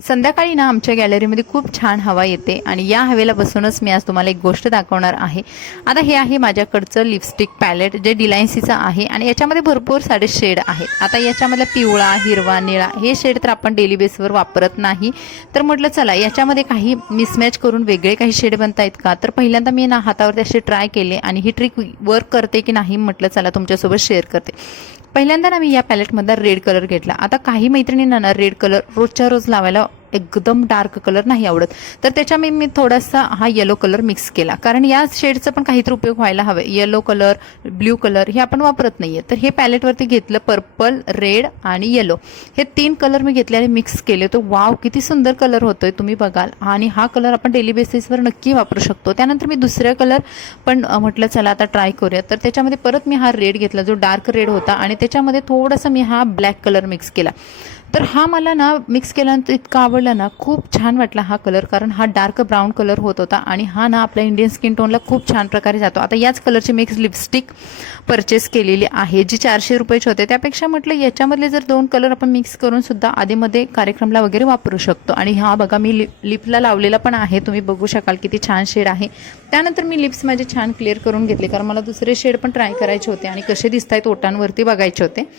संध्याकाळी ना आमच्या गॅलरीमध्ये खूप छान हवा येते आणि या हवेला बसूनच मी आज तुम्हाला एक गोष्ट दाखवणार आहे। आता हे आहे माझ्याकडचं लिपस्टिक पॅलेट जे डिलायन्सीचं आहे आणि याच्यामध्ये भरपूर सारे शेड आहेत। आता याच्यामधला पिवळा, हिरवा, निळा हे शेड तर आपण डेली बेसवर वापरत नाही, तर म्हटलं चला याच्यामध्ये काही मिसमॅच करून वेगळे काही शेड बनतायत का। तर पहिल्यांदा मी ना हातावरती असे ट्राय केले आणि ही ट्रिक वर्क करते की नाही म्हटलं चला तुमच्यासोबत शेअर करते। पहिल्यांदा ना मी या पॅलेटमधला रेड कलर घेतला। आता काही मैत्रिणींना ना रेड कलर रोजच्या रोज लावायला एकदम डार्क कलर नाही आवडत, तर त्याच्यामुळे मी थोडासा हा येलो कलर मिक्स केला, कारण या शेडचा पण काहीतरी उपयोग व्हायला हवे। येलो कलर, ब्ल्यू कलर हे आपण वापरत नाहीये, तर हे पॅलेटवरती घेतलं पर्पल, रेड आणि येलो हे 3 कलर मी घेतले आणि मिक्स केले। तर वाव किती सुंदर कलर होतोय तुम्ही बघाल, आणि हा कलर आपण डेली बेसिसवर नक्की वापरू शकतो। त्यानंतर मी दुसरा कलर पण म्हटलं चला आता ट्राय करूया, तर त्याच्यामध्ये परत मी हा रेड घेतला जो डार्क रेड होता आणि त्याच्यामध्ये थोडासा मी हा ब्लॅक कलर मिक्स केला। तर हा मला ना मिक्स केल्यानंतर इतका आवडला ना, खूप छान वाटला हा कलर, कारण हा डार्क ब्राऊन कलर होत होता आणि हा ना आपल्या इंडियन स्किन टोनला खूप छान प्रकारे जातो। आता याच कलरची मी एक लिपस्टिक परचेस केलेली आहे जी 400 रुपयाची होते, त्यापेक्षा म्हटलं याच्यामधले जर 2 कलर आपण मिक्स करून सुद्धा आधीमध्ये कार्यक्रमला वगैरे वापरू शकतो। आणि हा बघा मी लिपला लावलेला पण आहे, तुम्ही बघू शकाल किती छान शेड आहे। त्यानंतर मी लिप्स माझे छान क्लिअर करून घेतले, कारण मला दुसरे शेड पण ट्राय करायचे होते आणि कसे दिसत आहेत ओठांवरती बघायचे होते।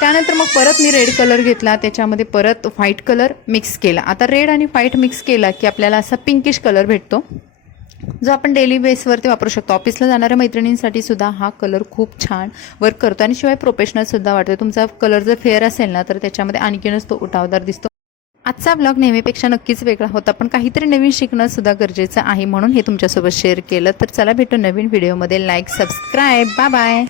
त्यानंतर मग परत मी रेड कलर घेतला, त्याच्यामध्ये परत व्हाईट कलर मिक्स केला। आता रेड आणि व्हाईट मिक्स केला की आपल्याला असा पिंकिश कलर भेटतो, जो आपण डेली बेसवरती वापरू शकतो। ऑफिसला जाणाऱ्या मैत्रिणींसाठी सुद्धा हा कलर खूप छान वर्क करतो आणि शिवाय प्रोफेशनल सुद्धा वाटतो। तुमचा कलर जर फेअर असेल ना, तर त्याच्यामध्ये आणखीनच तो उठावदार दिसतो। आजचा ब्लॉग नेहमीपेक्षा नक्कीच वेगळा होता, पण काहीतरी नवीन शिकणं सुद्धा गरजेचं आहे, म्हणून हे तुमच्यासोबत शेअर केलं। तर चला भेटू नवीन व्हिडिओमध्ये। Like, subscribe, bye bye.